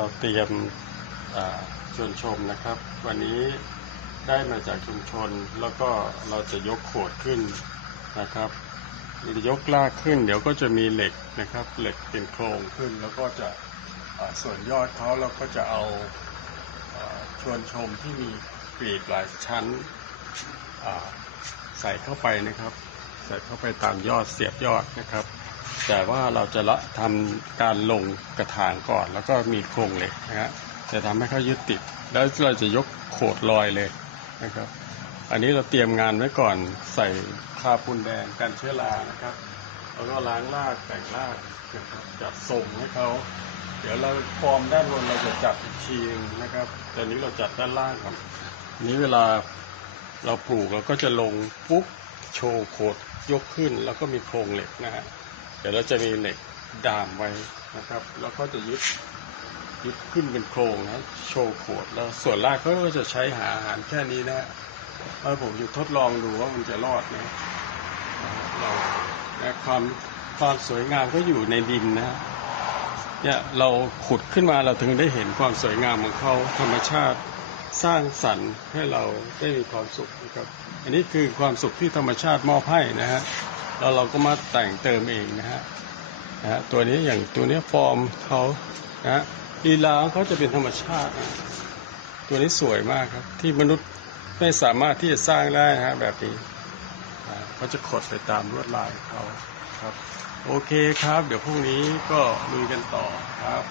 เราเตรียมชวนชมนะครับ วันนี้ได้มาจากชุมชนแล้วก็เราจะยกโขดขึ้นนะครับยกลากขึ้น เดี๋ยวก็จะมีเหล็กนะครับ เหล็กเป็นโครงขึ้น แล้วก็จะส่วนยอดเขาเราก็จะเอาชวนชมที่มีกรีดหลายชั้นใส่เข้าไปนะครับ ใส่เข้าไปตามยอดเสียบยอดนะครับ แต่ว่าเราจะละทำการลงกระถางก่อน แล้วก็มีโครงเหล็กนะฮะจะทำให้เขายึดติด แล้วเราจะยกโขดลอยเลยนะครับ อันนี้เราเตรียมงานไว้ก่อนใส่คาปูนแดงกันเชื้อรานะครับแล้วก็ล้างรากแต่งรากนะครับจัดทรงให้เขาเดี๋ยวเราฟอร์มด้านบนเราจะจัดอีกทีนึงนะครับแตอนนี้เราจัดด้านล่างครับนนี้เวลาเราปลูกเราก็จะลงปุ๊บโชว์โขดยกขึ้น แล้วก็มีโครงเหล็กนะฮะ เดี๋ยวเราจะมีเหล็กดามไว้นะครับ แล้วก็จะยึดยึดขึ้นเป็นโครงนะโชว์ขวดแล้วส่วนรากเขาก็จะใช้หาอาหารแค่นี้นะเออผมอยู่ทดลองดูว่ามันจะรอดไหมนะเราและความความสวยงามก็อยู่ในดินนะฮะเนี่ยเราขุดขึ้นมาเราถึงได้เห็นความสวยงามของเขาธรรมชาติสร้างสรรค์ให้เราได้มีความสุขนะครับ อันนี้คือความสุขที่ธรรมชาติมอบให้นะฮะ แล้วเราก็มาแต่งเติมเองนะฮะนะฮะตัวนี้อย่างตัวนี้ฟอร์มเขานะฮะลีลาเขาจะเป็นธรรมชาติ ตัวนี้สวยมากครับ ที่มนุษย์ไม่สามารถที่จะสร้างได้นะฮะแบบนี้เขาจะขดไปตามลวดลายเขาครับ โอเคครับ เดี๋ยวพรุ่งนี้ก็ลุยกันต่อครับ